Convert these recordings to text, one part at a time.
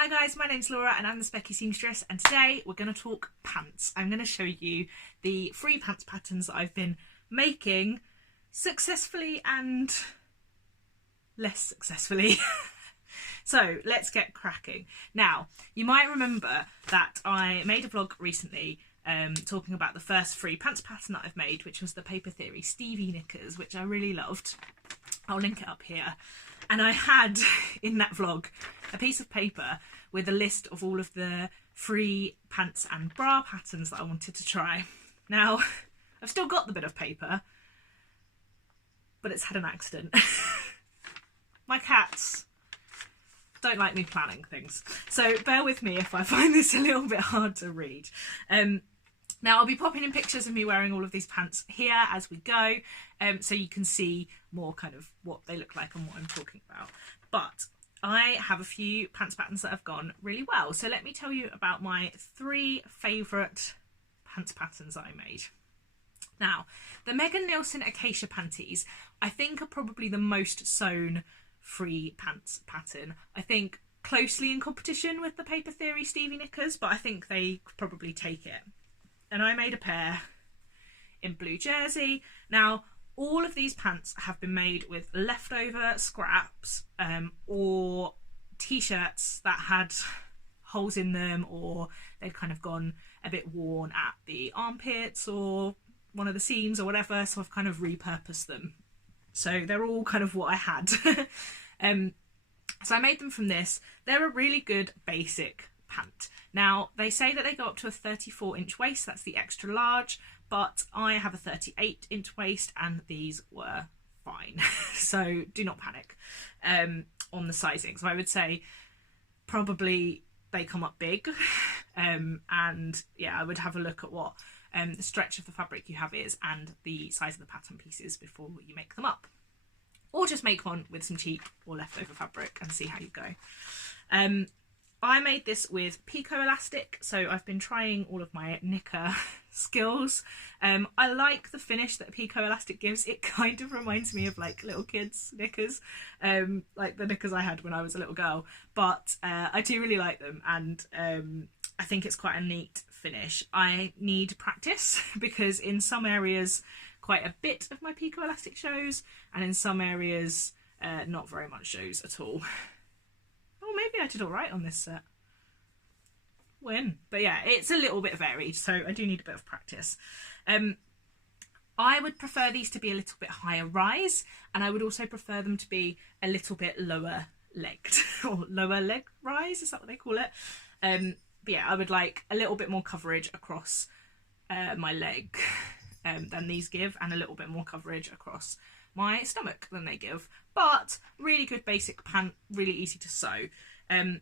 Hi guys, my name's Laura and I'm the Specky Seamstress, and today we're going to talk pants. I'm going to show you the free pants patterns that I've been making successfully and less successfully. So let's get cracking. Now, you might remember that I made a vlog recently talking about the first free pants pattern that I've made, which was the Paper Theory Stevie knickers, which I really loved. I'll link it up here. And I had in that vlog a piece of paper with a list of all of the free pants and bra patterns that I wanted to try. Now, I've still got the bit of paper, but it's had an accident. My cats don't like me planning things, so bear with me if I find this a little bit hard to read. Now, I'll be popping in pictures of me wearing all of these pants here as we go, so you can see more kind of what they look like and what I'm talking about. But I have a few pants patterns that have gone really well. So let me tell you about my 3 favourite pants patterns that I made. Now, the Megan Nielsen Acacia Panties, I think, are probably the most sewn free pants pattern. I think closely in competition with the Paper Theory Stevie knickers, but I think they could probably take it. And I made a pair in blue jersey. Now, all of these pants have been made with leftover scraps or t-shirts that had holes in them, or they'd kind of gone a bit worn at the armpits or one of the seams or whatever, so I've kind of repurposed them. So they're all kind of what I had. So I made them from this. They're a really good basic pant. Now, they say that they go up to a 34-inch waist, that's the extra large, but I have a 38-inch waist and these were fine. So do not panic on the sizing. So I would say probably they come up big, and yeah, I would have a look at what the stretch of the fabric you have is and the size of the pattern pieces before you make them up. Or just make one with some cheap or leftover fabric and see how you go. I made this with Pico elastic, so I've been trying all of my knicker skills. I like the finish that Pico elastic gives. It kind of reminds me of like little kids' knickers, like the knickers I had when I was a little girl, but I do really like them, and I think it's quite a neat finish. I need practice because in some areas quite a bit of my Pico elastic shows, and in some areas not very much shows at all. Oh, maybe I did all right on this set. Win. But yeah, it's a little bit varied, so I do need a bit of practice. I would prefer these to be a little bit higher rise, and I would also prefer them to be a little bit lower legged, or lower leg rise, is that what they call it? But yeah, I would like a little bit more coverage across my leg than these give, and a little bit more coverage across my stomach than they give, but really good basic pant, really easy to sew. A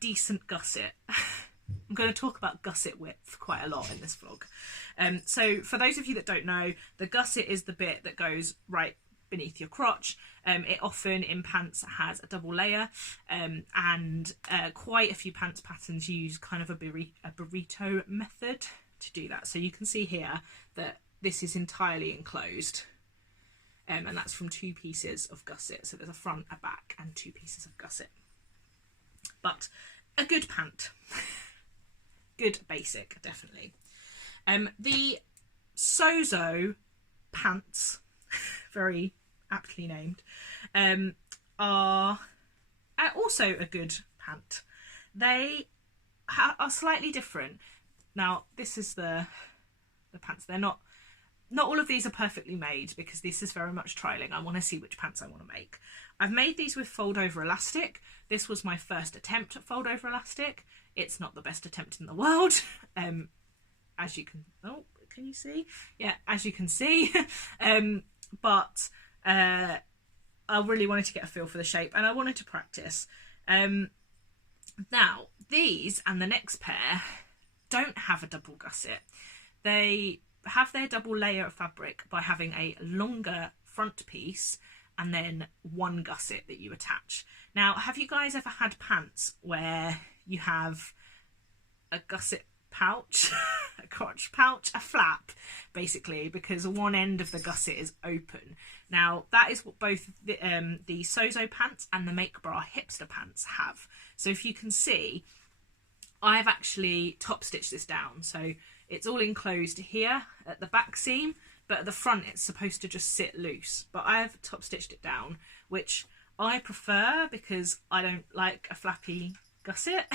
decent gusset. I'm going to talk about gusset width quite a lot in this vlog. So for those of you that don't know, the gusset is the bit that goes right beneath your crotch. It often in pants has a double layer, and quite a few pants patterns use kind of a burrito method to do that. So you can see here that this is entirely enclosed. And that's from 2 pieces of gusset. So there's a front, a back, and 2 pieces of gusset. But a good pant. Good basic, definitely. The Sodo Pants, very aptly named, are also a good pant. They are slightly different. Now, this is the pants. They're not all of these are perfectly made because this is very much trialing. I want to see which pants I want to make. I've made these with fold over elastic. This was my first attempt at fold over elastic. It's not the best attempt in the world. As you can, oh, can you see? Yeah, as you can see. But I really wanted to get a feel for the shape and I wanted to practice. Now, these and the next pair don't have a double gusset. They have their double layer of fabric by having a longer front piece and then one gusset that you attach. Now, have you guys ever had pants where you have a gusset pouch, a crotch pouch, a flap, basically, because one end of the gusset is open. Now, that is what both the Sodo Pants and the Make Bra Hipster Pants have. So if you can see, I've actually top stitched this down. So it's all enclosed here at the back seam, but at the front it's supposed to just sit loose. But I've top stitched it down, which I prefer because I don't like a flappy gusset.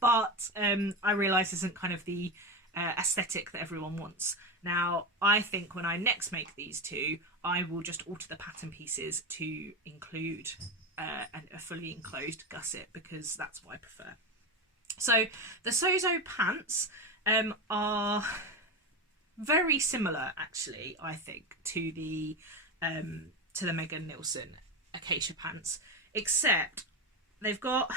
But I realise isn't kind of the aesthetic that everyone wants. Now, I think when I next make these two, I will just alter the pattern pieces to include a fully enclosed gusset, because that's what I prefer. So the Sodo Pants are very similar, actually, I think, to the Megan Nielsen Acacia Pants, except they've got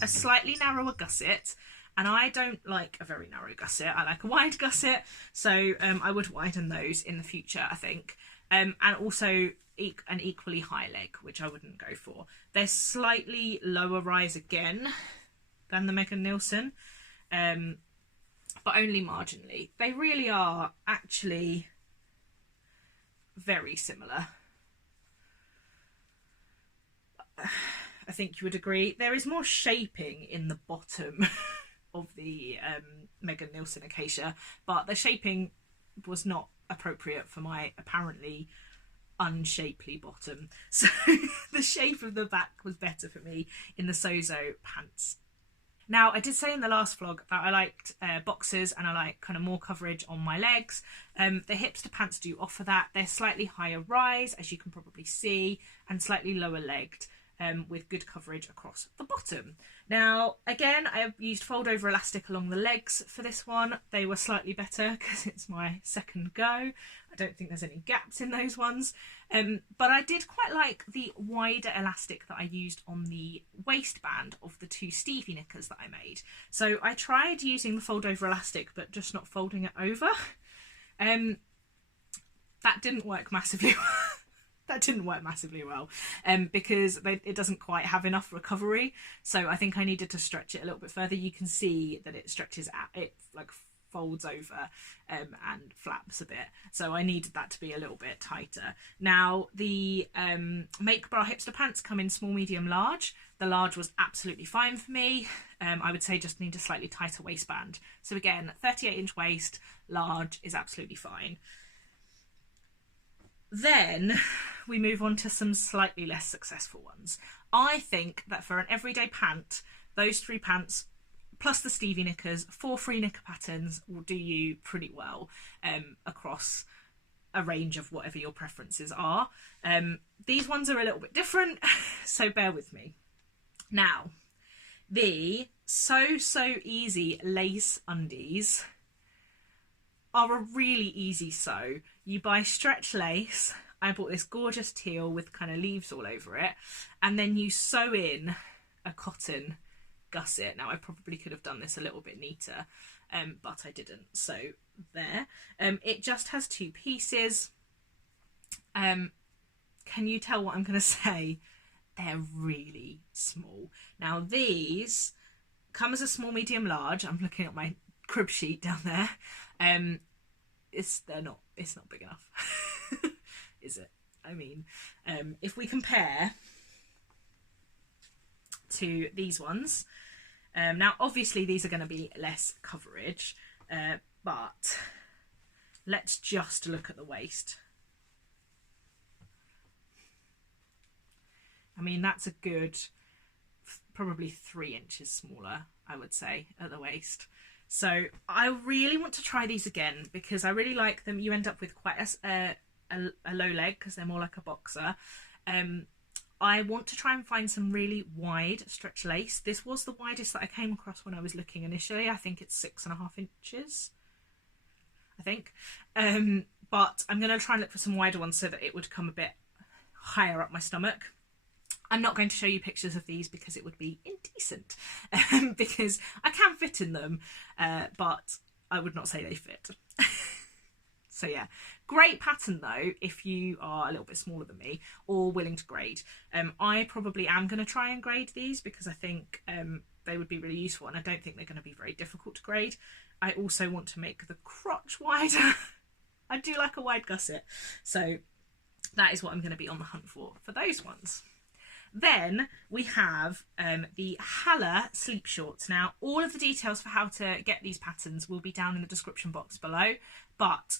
a slightly narrower gusset, and I don't like a very narrow gusset. I like a wide gusset, so I would widen those in the future, I think. And also an equally high leg, which I wouldn't go for. They're slightly lower rise again than the Megan Nielsen, but only marginally. They really are actually very similar. I think you would agree. There is more shaping in the bottom of the Megan Nielsen Acacia, but the shaping was not appropriate for my apparently unshapely bottom. So the shape of the back was better for me in the Sodo Pants. Now, I did say in the last vlog that I liked boxers and I like kind of more coverage on my legs. The Hipster Pants do offer that. They're slightly higher rise, as you can probably see, and slightly lower legged, with good coverage across the bottom. Now, again, I have used fold over elastic along the legs for this one. They were slightly better because it's my second go. I don't think there's any gaps in those ones. But I did quite like the wider elastic that I used on the waistband of the two Stevie knickers that I made. So I tried using the fold over elastic, but just not folding it over. That didn't work massively well. That didn't work massively well, because it doesn't quite have enough recovery. So I think I needed to stretch it a little bit further. You can see that it stretches out, it like folds over and flaps a bit. So I needed that to be a little bit tighter. Now, the Make Bra Hipster Pants come in small, medium, large. The large was absolutely fine for me. I would say just need a slightly tighter waistband. So again, 38-inch waist, large is absolutely fine. Then we move on to some slightly less successful ones. I think that for an everyday pant, those three pants plus the Stevie knickers, 4 free knicker patterns will do you pretty well across a range of whatever your preferences are. These ones are a little bit different, so bear with me. Now, the So Easy lace undies are a really easy sew. You buy stretch lace. I bought this gorgeous teal with kind of leaves all over it, and then you sew in a cotton gusset. Now, I probably could have done this a little bit neater, but I didn't, so there. It just has 2 pieces. Can you tell what I'm going to say? They're really small. Now, these come as a small, medium, large. I'm looking at my crib sheet down there. It's not big enough. Is it? I mean, if we compare to these ones, now obviously these are going to be less coverage, but let's just look at the waist. I mean, that's a good probably 3 inches smaller, I would say, at the waist. So I really want to try these again because I really like them. You end up with quite a low leg because they're more like a boxer. I want to try and find some really wide stretch lace. This was the widest that I came across when I was looking initially. I think it's 6.5 inches, I think. But I'm going to try and look for some wider ones so that it would come a bit higher up my stomach. I'm not going to show you pictures of these because it would be indecent, because I can fit in them, but I would not say they fit. So yeah, great pattern though if you are a little bit smaller than me or willing to grade. I probably am going to try and grade these because I think they would be really useful, and I don't think they're going to be very difficult to grade. I also want to make the crotch wider. I do like a wide gusset, so that is what I'm going to be on the hunt for those ones. Then we have the Hala sleep shorts. Now, all of the details for how to get these patterns will be down in the description box below. But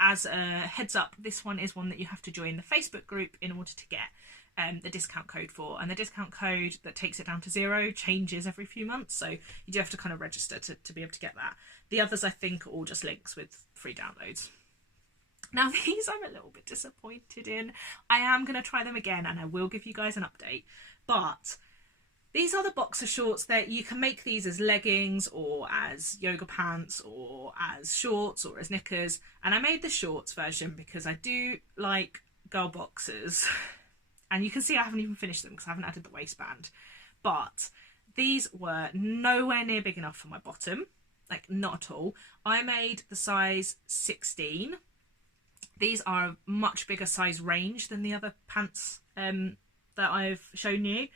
as a heads up, this one is one that you have to join the Facebook group in order to get the discount code for. And the discount code that takes it down to 0 changes every few months. So you do have to kind of register to be able to get that. The others, I think, are all just links with free downloads. Now, these I'm a little bit disappointed in. I am going to try them again and I will give you guys an update. But these are the boxer shorts that you can make these as leggings or as yoga pants or as shorts or as knickers. And I made the shorts version because I do like girl boxers. And you can see I haven't even finished them because I haven't added the waistband. But these were nowhere near big enough for my bottom. Like, not at all. I made the size 16. These are a much bigger size range than the other pants that I've shown you.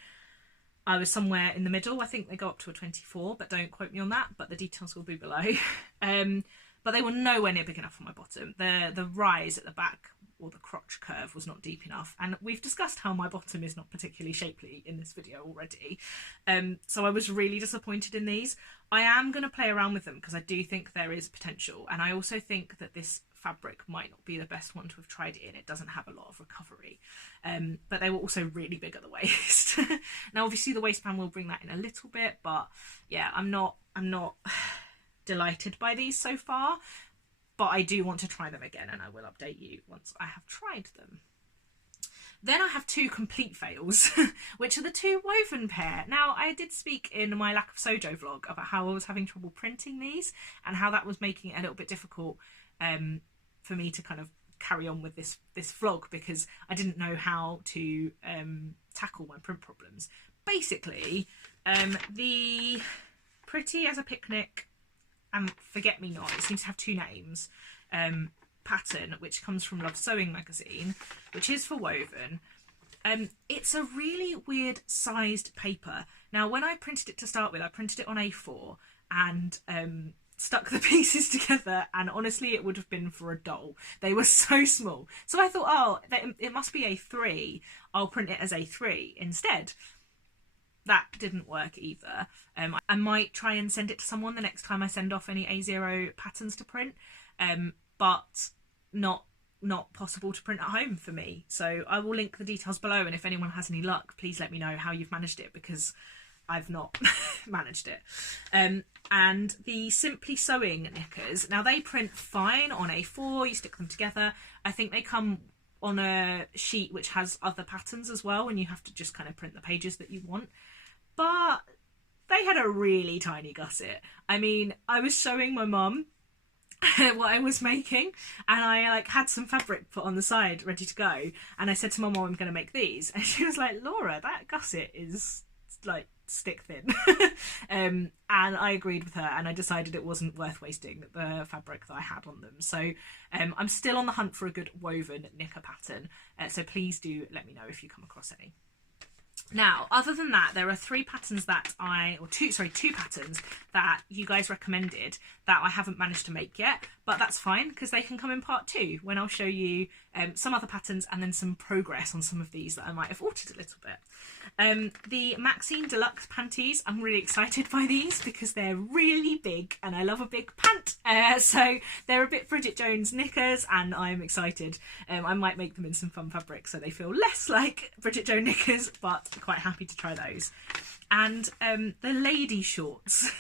I was somewhere in the middle. I think they go up to a 24, but don't quote me on that. But the details will be below. But they were nowhere near big enough for my bottom. The rise at the back, or the crotch curve, was not deep enough. And we've discussed how my bottom is not particularly shapely in this video already. So I was really disappointed in these. I am going to play around with them because I do think there is potential. And I also think that this fabric might not be the best one to have tried it in. It doesn't have a lot of recovery. But they were also really big at the waist. Now, obviously the waistband will bring that in a little bit, but yeah, I'm not delighted by these so far. But I do want to try them again and I will update you once I have tried them. Then I have two complete fails, which are the two woven pair. Now, I did speak in my Lack of Sojo vlog about how I was having trouble printing these and how that was making it a little bit difficult for me to kind of carry on with this vlog because I didn't know how to tackle my print problems. Basically, the Pretty as a Picnic and Forget Me Not, it seems to have two names, pattern, which comes from Love Sewing magazine, which is for woven. It's a really weird sized paper. Now, when I printed it to start with, I printed it on A4 and stuck the pieces together, and honestly it would have been for a doll. They were so small. So I thought, oh, it must be A3. I'll print it as A3 instead. That didn't work either. I might try and send it to someone the next time I send off any A0 patterns to print, but not possible to print at home for me. So I will link the details below, and if anyone has any luck, please let me know how you've managed it, because I've not managed it. And the Simply Sewing knickers, now they print fine on A4, you stick them together. I think they come on a sheet which has other patterns as well, and you have to just kind of print the pages that you want. But they had a really tiny gusset. I mean, I was showing my mum what I was making, and I like had some fabric put on the side ready to go, and I said to my mum, I'm going to make these, and she was like, Laura, that gusset is like stick thin. And I agreed with her, and I decided it wasn't worth wasting the fabric that I had on them. So I'm still on the hunt for a good woven knicker pattern, so please do let me know if you come across any. Now, other than that, there are two patterns that you guys recommended that I haven't managed to make yet, but that's fine because they can come in part 2 when I'll show you some other patterns and then some progress on some of these that I might have altered a little bit. The Maxime Deluxe panties, I'm really excited by these because they're really big and I love a big pant. So they're a bit Bridget Jones knickers, and I'm excited. I might make them in some fun fabric so they feel less like Bridget Jones knickers, but quite happy to try those. And the lady shorts,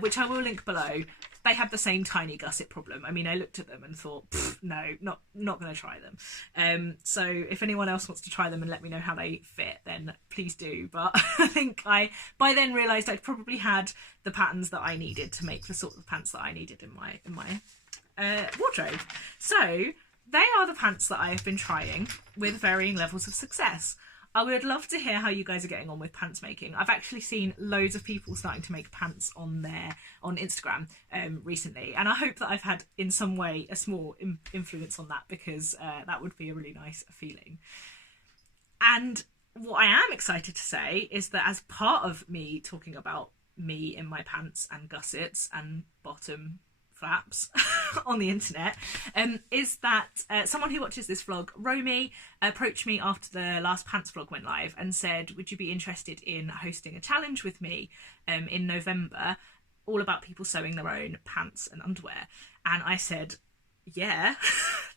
which I will link below, they had the same tiny gusset problem. I mean, I looked at them and thought, no, not going to try them. So if anyone else wants to try them and let me know how they fit, then please do. But I think I, by then, realised I'd probably had the patterns that I needed to make the sort of pants that I needed in my wardrobe. So they are the pants that I have been trying with varying levels of success. I would love to hear how you guys are getting on with pants making. I've actually seen loads of people starting to make pants on Instagram recently, and I hope that I've had in some way a small influence on that, because that would be a really nice feeling. And what I am excited to say is that as part of me talking about me in my pants and gussets and bottom flaps on the internet, is that someone who watches this vlog, Romy, approached me after the last pants vlog went live and said, would you be interested in hosting a challenge with me in November, all about people sewing their own pants and underwear? And I said, yeah,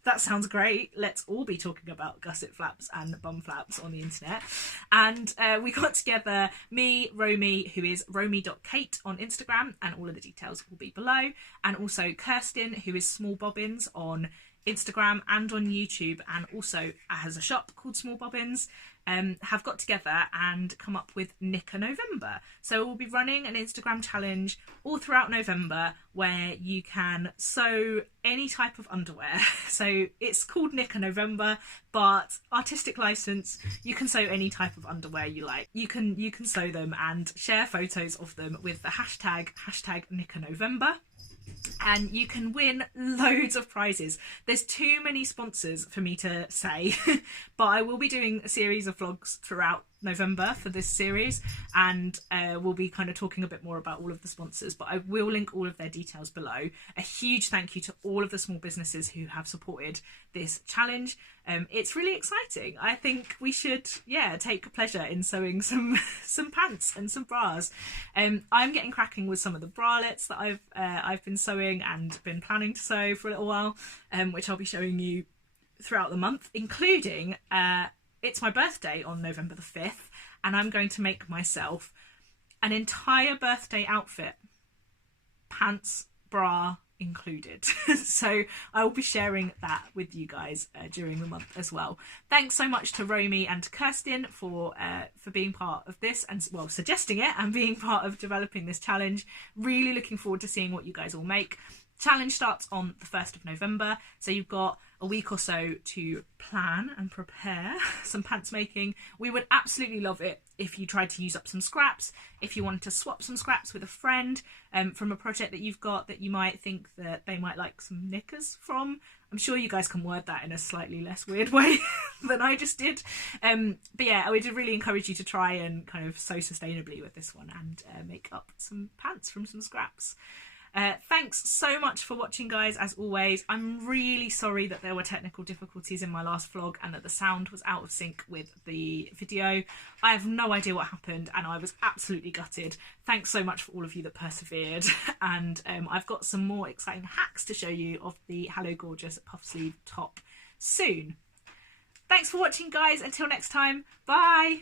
that sounds great. Let's all be talking about gusset flaps and bum flaps on the internet. And we got together, me, Romy, who is romy.kate on Instagram, and all of the details will be below, and also Kirstin, who is Small Bobbins on Instagram and on YouTube, and also has a shop called Small Bobbins, have got together and come up with Knicker November. So we'll be running an Instagram challenge all throughout November where you can sew any type of underwear. So it's called Knicker November, but artistic license, you can sew any type of underwear you like. You can sew them and share photos of them with the hashtag Knicker November. And you can win loads of prizes. There's too many sponsors for me to say, but I will be doing a series of vlogs throughout November for this series, and we'll be kind of talking a bit more about all of the sponsors, but I will link all of their details below. A huge thank you to all of the small businesses who have supported this challenge. It's really exciting. I think we should, yeah, take pleasure in sewing some pants and some bras. I'm getting cracking with some of the bralettes that I've been sewing and been planning to sew for a little while, which I'll be showing you throughout the month, including it's my birthday on November the 5th, and I'm going to make myself an entire birthday outfit, pants, bra included. So I will be sharing that with you guys during the month as well. Thanks so much to Romy and Kirstin for being part of this, and well, suggesting it and being part of developing this challenge. Really looking forward to seeing what you guys all make. Challenge starts on the 1st of November, so you've got a week or so to plan and prepare some pants making. We would absolutely love it if you tried to use up some scraps, if you wanted to swap some scraps with a friend from a project that you've got that you might think that they might like some knickers from. I'm sure you guys can word that in a slightly less weird way than I just did. But yeah, I would really encourage you to try and kind of sew sustainably with this one and make up some pants from some scraps. Thanks so much for watching, guys. As always, I'm really sorry that there were technical difficulties in my last vlog and that the sound was out of sync with the video. I have no idea what happened and I was absolutely gutted. Thanks so much for all of you that persevered, and I've got some more exciting hacks to show you of the Hello Gorgeous puff sleeve top soon. Thanks for watching, guys. Until next time, bye.